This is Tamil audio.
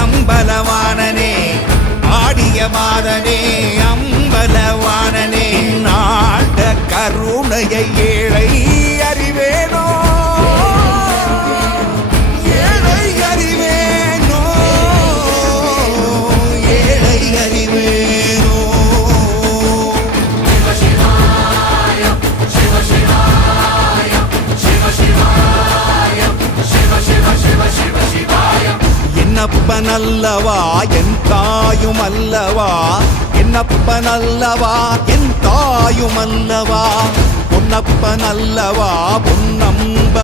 அம்பலவாணனே ஆடிய மாதனே அம்பலவாணனே நாட கருணையை ஏழை அறிவேனோ ஏழை அறிவேனோ ஏழை அறிவேனோ என்னப்பனல்லவா என் தாயும் அல்லவா என்னப்பனல்லவா என் தாயும் அல்லவா பொன்னப்பனல்லவா பொன்னம்ப